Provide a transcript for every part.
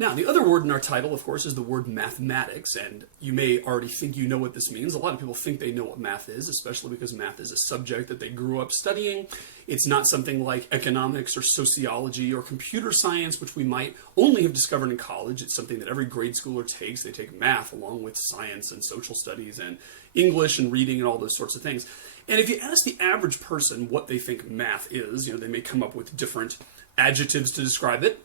Now, the other word in our title, of course, is the word mathematics, and you may already think you know what this means. A lot of people think they know what math is, especially because math is a subject that they grew up studying. It's not something like economics or sociology or computer science, which we might only have discovered in college. It's something that every grade schooler takes. They take math along with science and social studies and English and reading and all those sorts of things. And if you ask the average person what they think math is, they may come up with different adjectives to describe it,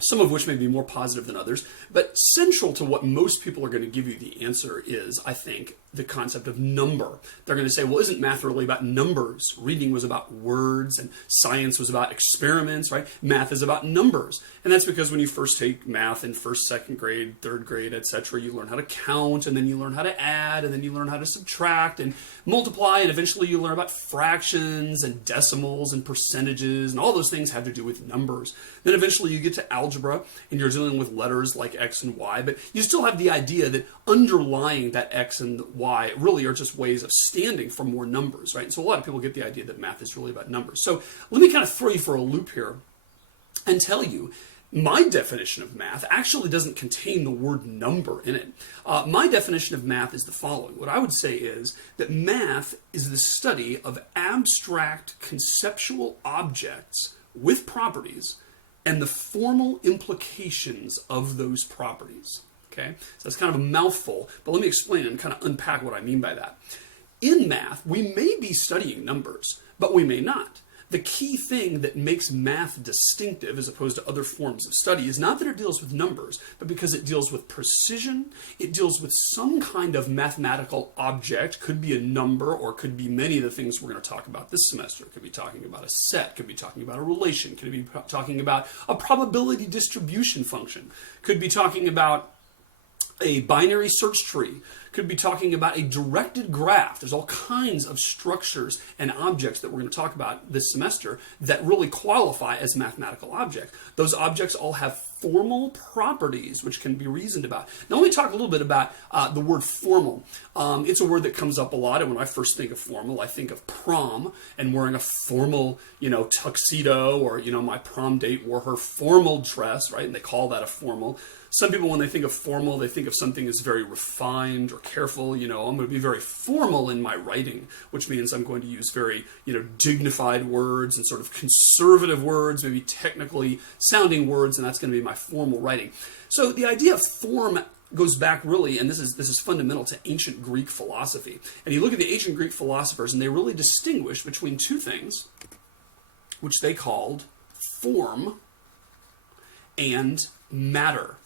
some of which may be more positive than others, but central to what most people are going to give you the answer is, I think, the concept of number. They're going to say, well, isn't math really about numbers? Reading was about words, and science was about experiments, right? Math is about numbers. And that's because when you first take math in first, second grade, third grade, etc., you learn how to count, and then you learn how to add, and then you learn how to subtract and multiply, and eventually you learn about fractions and decimals and percentages, and all those things have to do with numbers. Then eventually you get to algebra, and you're dealing with letters like X and Y, but you still have the idea that underlying that X and Y really are just ways of standing for more numbers, right? And so a lot of people get the idea that math is really about numbers. So let me kind of throw you for a loop here and tell you my definition of math actually doesn't contain the word number in it. My definition of math is the following. What I would say is that math is the study of abstract conceptual objects with properties and the formal implications of those properties. Okay? So that's kind of a mouthful, but let me explain and kind of unpack what I mean by that. In math, we may be studying numbers, but we may not. The key thing that makes math distinctive as opposed to other forms of study is not that it deals with numbers, but because it deals with precision, it deals with some kind of mathematical object, could be a number or could be many of the things we're going to talk about this semester. Could be talking about a set, could be talking about a relation, could be talking about a probability distribution function, could be talking about a binary search tree, could be talking about a directed graph. There's all kinds of structures and objects that we're going to talk about this semester that really qualify as mathematical objects. Those objects all have formal properties which can be reasoned about. Now let me talk a little bit about the word formal. It's a word that comes up a lot, and when I first think of formal, I think of prom and wearing a formal, tuxedo, or, my prom date wore her formal dress, right? And they call that a formal. Some people, when they think of formal, they think of something as very refined or careful. I'm going to be very formal in my writing, which means I'm going to use very, dignified words and sort of conservative words, maybe technically sounding words, and that's going to be my formal writing. So the idea of form goes back really, and this is fundamental to ancient Greek philosophy. And you look at the ancient Greek philosophers, and they really distinguished between two things, which they called form and matter.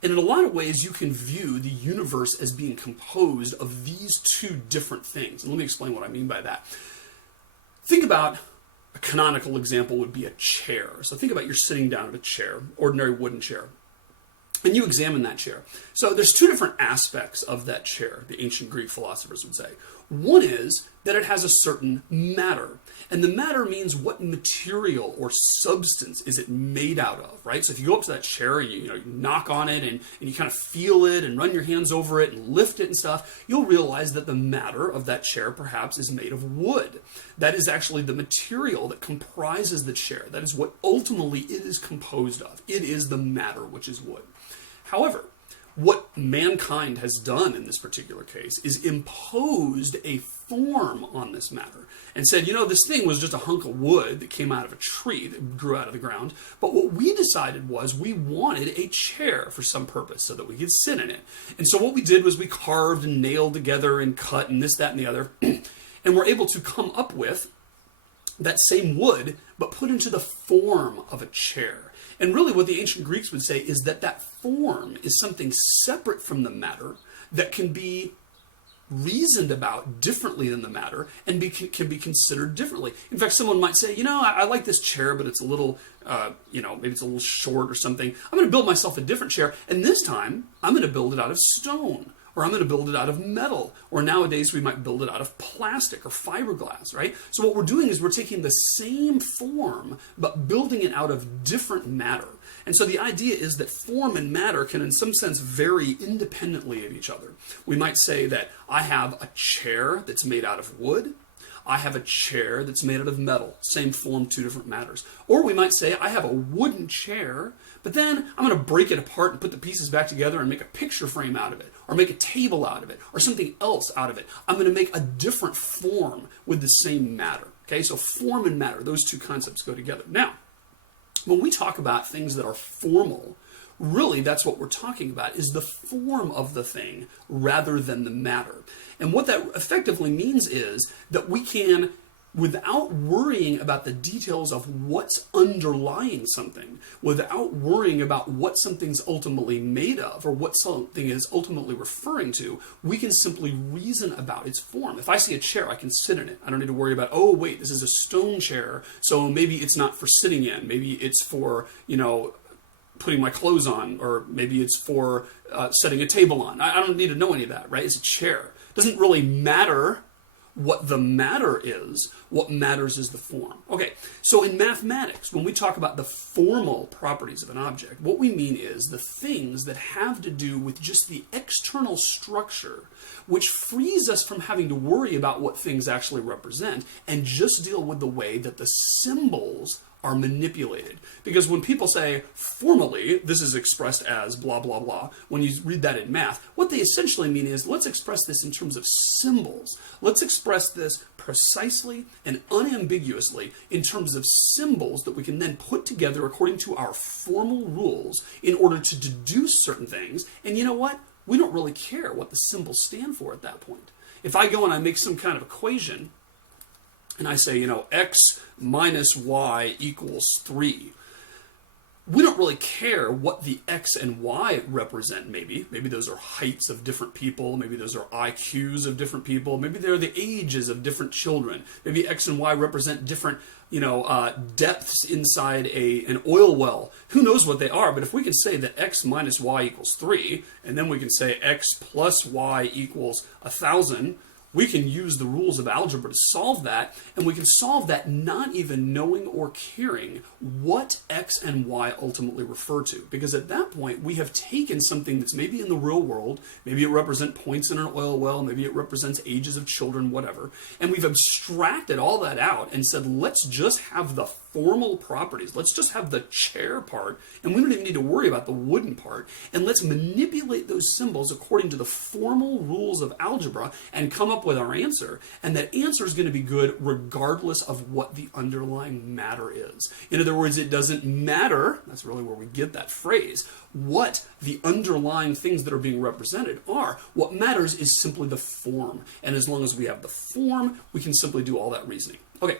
And in a lot of ways, you can view the universe as being composed of these two different things. And let me explain what I mean by that. Think about a canonical example would be a chair. So think about you're sitting down at a chair, ordinary wooden chair, and you examine that chair. So there's two different aspects of that chair, the ancient Greek philosophers would say. One is that it has a certain matter. And the matter means what material or substance is it made out of, right? So if you go up to that chair and you knock on it and you kind of feel it and run your hands over it and lift it and stuff, you'll realize that the matter of that chair perhaps is made of wood. That is actually the material that comprises the chair. That is what ultimately it is composed of. It is the matter, which is wood. However, what mankind has done in this particular case is imposed a form on this matter and said, this thing was just a hunk of wood that came out of a tree that grew out of the ground. But what we decided was we wanted a chair for some purpose so that we could sit in it. And so what we did was we carved and nailed together and cut and this, that, and the other. And we're able to come up with that same wood, but put into the form of a chair. And really what the ancient Greeks would say is that form is something separate from the matter that can be reasoned about differently than the matter and can be considered differently. In fact, someone might say, I like this chair, but it's a little, maybe it's a little short or something. I'm going to build myself a different chair, and this time I'm going to build it out of stone, or I'm going to build it out of metal, or nowadays we might build it out of plastic or fiberglass, right? So what we're doing is we're taking the same form, but building it out of different matter. And so the idea is that form and matter can in some sense vary independently of each other. We might say that I have a chair that's made out of wood, I have a chair that's made out of metal. Same form, two different matters. Or we might say, I have a wooden chair, but then I'm going to break it apart and put the pieces back together and make a picture frame out of it, or make a table out of it, or something else out of it. I'm going to make a different form with the same matter. Okay, so form and matter, those two concepts go together. Now, when we talk about things that are formal, really that's what we're talking about, is the form of the thing rather than the matter. And what that effectively means is that we can, without worrying about the details of what's underlying something, without worrying about what something's ultimately made of or what something is ultimately referring to, we can simply reason about its form. If I see a chair, I can sit in it. I don't need to worry about, oh wait, this is a stone chair, so maybe it's not for sitting in. Maybe it's for, putting my clothes on, or maybe it's for setting a table on. I don't need to know any of that, right? It's a chair. It doesn't really matter what the matter is. What matters is the form. Okay, so in mathematics, when we talk about the formal properties of an object, what we mean is the things that have to do with just the external structure, which frees us from having to worry about what things actually represent and just deal with the way that the symbols are manipulated. Because when people say formally, this is expressed as blah, blah, blah, when you read that in math, what they essentially mean is, let's express this in terms of symbols. Let's express this precisely and unambiguously in terms of symbols that we can then put together according to our formal rules in order to deduce certain things. And you know what? We don't really care what the symbols stand for at that point. If I go and I make some kind of equation, and I say, x minus y equals 3. We don't really care what the x and y represent, maybe. Maybe those are heights of different people. Maybe those are IQs of different people. Maybe they're the ages of different children. Maybe x and y represent different, depths inside an oil well. Who knows what they are, but if we can say that x minus y equals 3, and then we can say x plus y equals 1,000, we can use the rules of algebra to solve that, and we can solve that not even knowing or caring what x and y ultimately refer to. Because at that point, we have taken something that's maybe in the real world, maybe it represents points in an oil well, maybe it represents ages of children, whatever, and we've abstracted all that out and said, let's just have the formal properties. Let's just have the chair part, and we don't even need to worry about the wooden part, and let's manipulate those symbols according to the formal rules of algebra and come up with our answer. And that answer is going to be good regardless of what the underlying matter is. In other words, it doesn't matter, that's really where we get that phrase, what the underlying things that are being represented are. What matters is simply the form. And as long as we have the form, we can simply do all that reasoning. Okay.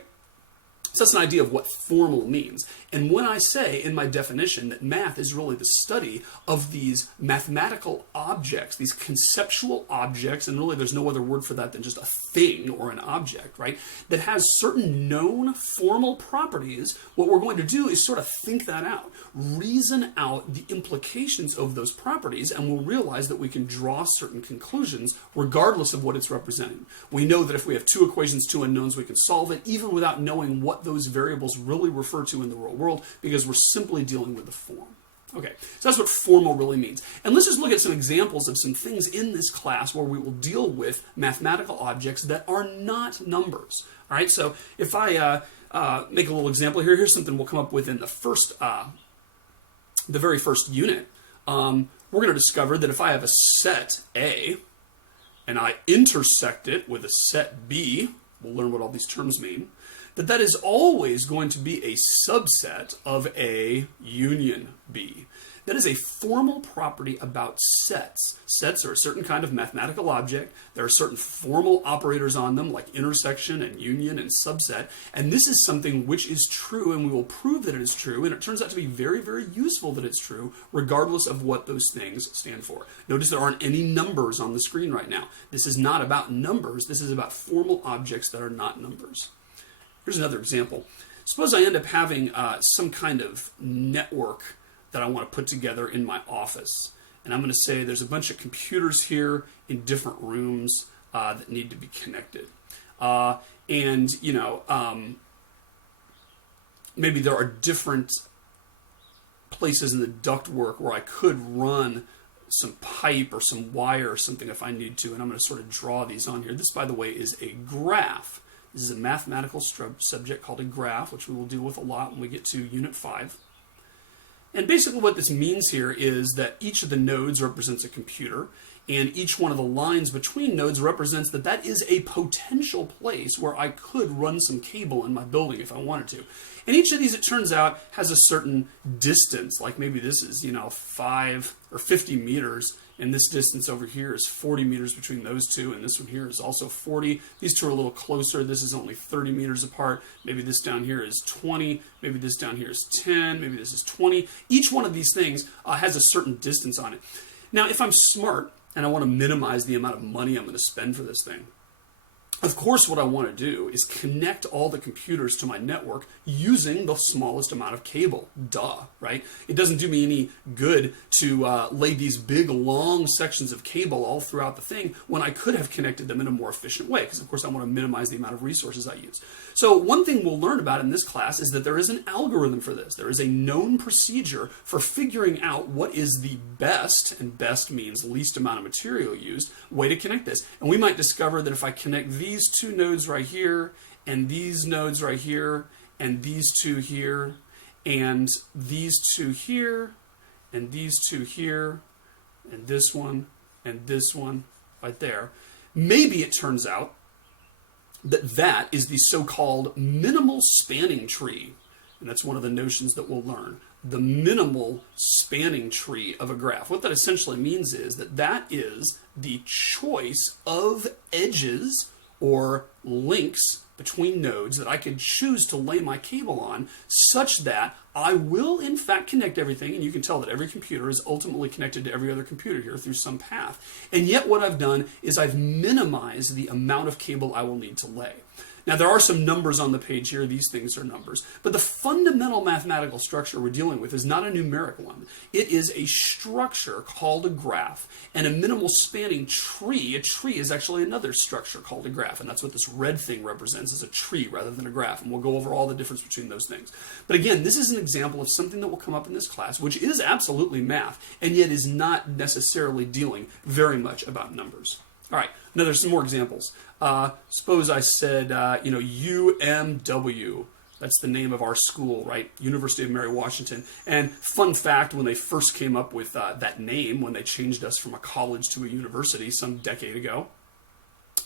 So that's an idea of what formal means. And when I say in my definition that math is really the study of these mathematical objects, these conceptual objects, and really there's no other word for that than just a thing or an object, right, that has certain known formal properties, what we're going to do is sort of think that out, reason out the implications of those properties, and we'll realize that we can draw certain conclusions regardless of what it's representing. We know that if we have two equations, two unknowns, we can solve it even without knowing what those variables really refer to in the real world, because we're simply dealing with the form. Okay, so that's what formal really means. And let's just look at some examples of some things in this class where we will deal with mathematical objects that are not numbers. All right, so if I make a little example here, here's something we'll come up with in the very first unit. We're going to discover that if I have a set A and I intersect it with a set B, we'll learn what all these terms mean, that is always going to be a subset of A union B. That is a formal property about sets. Sets are a certain kind of mathematical object. There are certain formal operators on them, like intersection and union and subset. And this is something which is true, and we will prove that it is true. And it turns out to be very, very useful that it's true, regardless of what those things stand for. Notice there aren't any numbers on the screen right now. This is not about numbers. This is about formal objects that are not numbers. Here's another example. Suppose I end up having some kind of network that I want to put together in my office. And I'm going to say there's a bunch of computers here in different rooms that need to be connected. Maybe there are different places in the ductwork where I could run some pipe or some wire or something if I need to. And I'm going to sort of draw these on here. This, by the way, is a graph. This is a mathematical subject called a graph, which we will deal with a lot when we get to Unit 5. And basically what this means here is that each of the nodes represents a computer, and each one of the lines between nodes represents that that is a potential place where I could run some cable in my building if I wanted to. And each of these, it turns out, has a certain distance, like maybe this is, 5 or 50 meters, and this distance over here is 40 meters between those two, and this one here is also 40. These two are a little closer. This is only 30 meters apart. Maybe this down here is 20. Maybe this down here is 10. Maybe this is 20. Each one of these things has a certain distance on it. Now, if I'm smart and I want to minimize the amount of money I'm going to spend for this thing, of course, what I want to do is connect all the computers to my network using the smallest amount of cable. Duh, right? It doesn't do me any good to lay these big, long sections of cable all throughout the thing when I could have connected them in a more efficient way, because, of course, I want to minimize the amount of resources I use. So one thing we'll learn about in this class is that there is an algorithm for this. There is a known procedure for figuring out what is the best, and best means least amount of material used, way to connect this. And we might discover that if I connect these two nodes right here, and these nodes right here, and these two here, and these two here, and these two here, and this one right there, maybe it turns out that that is the so-called minimal spanning tree. And that's one of the notions that we'll learn. The minimal spanning tree of a graph. What that essentially means is that that is the choice of edges or links between nodes that I could choose to lay my cable on, such that I will in fact connect everything, and you can tell that every computer is ultimately connected to every other computer here through some path. And yet what I've done is I've minimized the amount of cable I will need to lay. Now, there are some numbers on the page here. These things are numbers. But the fundamental mathematical structure we're dealing with is not a numeric one. It is a structure called a graph. And a minimal spanning tree, a tree is actually another structure called a graph. And that's what this red thing represents, is a tree rather than a graph. And we'll go over all the difference between those things. But again, this is an example of something that will come up in this class, which is absolutely math, and yet is not necessarily dealing very much about numbers. All right, now there's some more examples. Suppose I said, UMW. That's the name of our school, right? University of Mary Washington. And fun fact, when they first came up with that name, when they changed us from a college to a university some decade ago,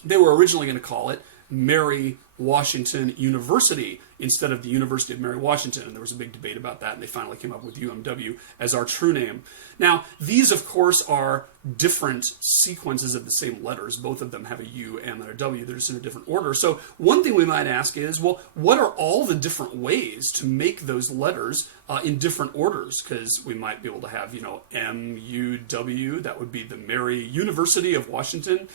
they were originally going to call it Mary Washington University instead of the University of Mary Washington, and there was a big debate about that, and they finally came up with UMW as our true name. Now, these, of course, are different sequences of the same letters. Both of them have a U, M, and a W. They're just in a different order. So one thing we might ask is, well, what are all the different ways to make those letters in different orders? Because we might be able to have, M, U, W. That would be the Mary University of Washington.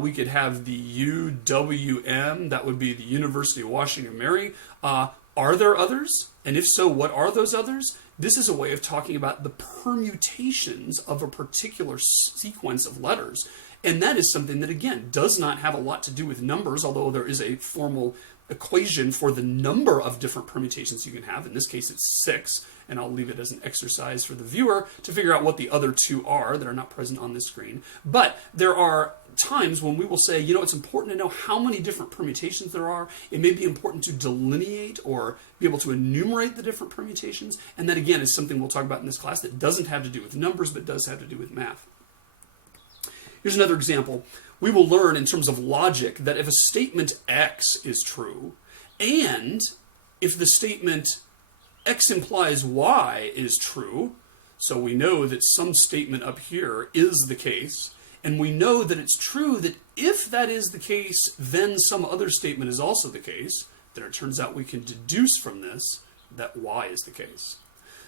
We could have the U, W, M. That would be the University of Washington Mary. Are there others? And if so, what are those others? This is a way of talking about the permutations of a particular sequence of letters. And that is something that, again, does not have a lot to do with numbers, although there is a formal equation for the number of different permutations you can have. In this case, it's 6, and I'll leave it as an exercise for the viewer to figure out what the other two are that are not present on this screen. But there are times when we will say, it's important to know how many different permutations there are. It may be important to delineate or be able to enumerate the different permutations. And that, again, is something we'll talk about in this class that doesn't have to do with numbers, but does have to do with math. Here's another example. We will learn in terms of logic that if a statement X is true, and if the statement X implies Y is true, so we know that some statement up here is the case, and we know that it's true that if that is the case, then some other statement is also the case, then it turns out we can deduce from this that Y is the case.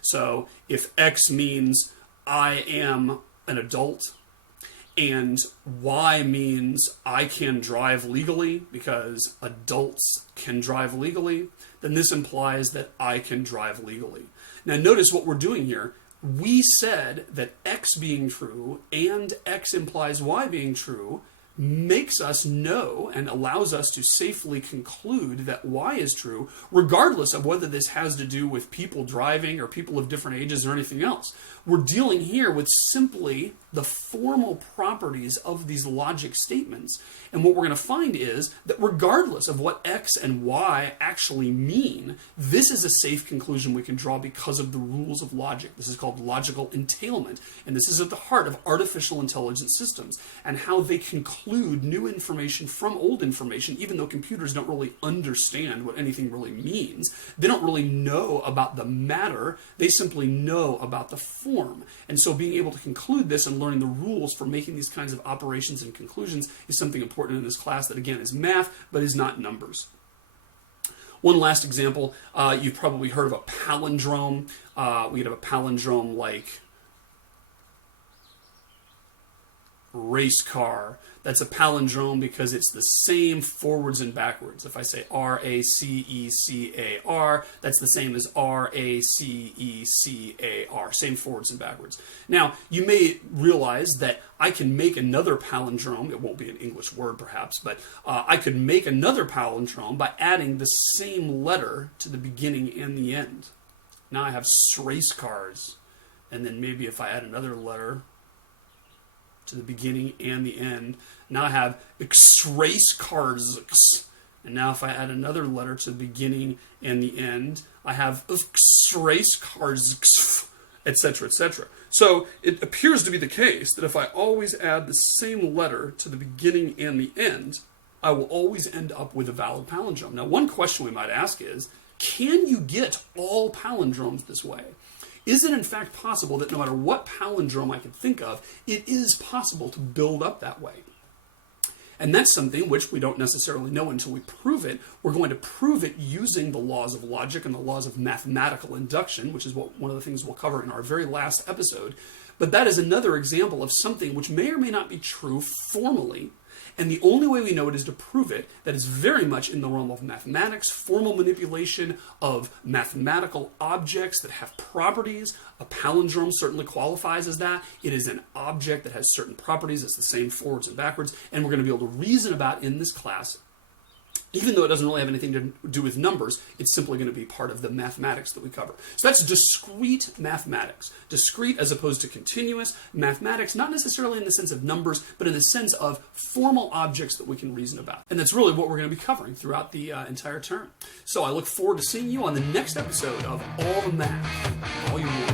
So if X means I am an adult, and Y means I can drive legally because adults can drive legally, then this implies that I can drive legally. Now notice what we're doing here. We said that X being true and X implies Y being true makes us know and allows us to safely conclude that Y is true, regardless of whether this has to do with people driving or people of different ages or anything else. We're dealing here with simply the formal properties of these logic statements. And what we're going to find is that regardless of what X and Y actually mean, this is a safe conclusion we can draw because of the rules of logic. This is called logical entailment. And this is at the heart of artificial intelligence systems and how they conclude new information from old information, even though computers don't really understand what anything really means. They don't really know about the matter. They simply know about the form. And so being able to conclude this and learning the rules for making these kinds of operations and conclusions is something important in this class that, again, is math, but is not numbers. One last example, you've probably heard of a palindrome. We could have a palindrome like race car. That's a palindrome because it's the same forwards and backwards. If I say R-A-C-E-C-A-R, that's the same as R-A-C-E-C-A-R, same forwards and backwards. Now, you may realize that I can make another palindrome. It won't be an English word, perhaps, but I could make another palindrome by adding the same letter to the beginning and the end. Now I have race cars, and then maybe if I add another letter to the beginning and the end. Now I have race cars. And now if I add another letter to the beginning and the end, I have race cars, etc., etc. So it appears to be the case that if I always add the same letter to the beginning and the end, I will always end up with a valid palindrome. Now, one question we might ask is, can you get all palindromes this way? Is it in fact possible that no matter what palindrome I could think of, it is possible to build up that way? And that's something which we don't necessarily know until we prove it. We're going to prove it using the laws of logic and the laws of mathematical induction, which is one of the things we'll cover in our very last episode. But that is another example of something which may or may not be true formally. And the only way we know it is to prove it. That is very much in the realm of mathematics, formal manipulation of mathematical objects that have properties. A palindrome certainly qualifies as that. It is an object that has certain properties. It's the same forwards and backwards. And we're going to be able to reason about in this class. Even though it doesn't really have anything to do with numbers, it's simply going to be part of the mathematics that we cover. So that's discrete mathematics. Discrete as opposed to continuous. Mathematics, not necessarily in the sense of numbers, but in the sense of formal objects that we can reason about. And that's really what we're going to be covering throughout the entire term. So I look forward to seeing you on the next episode of All the Math, Volume 1.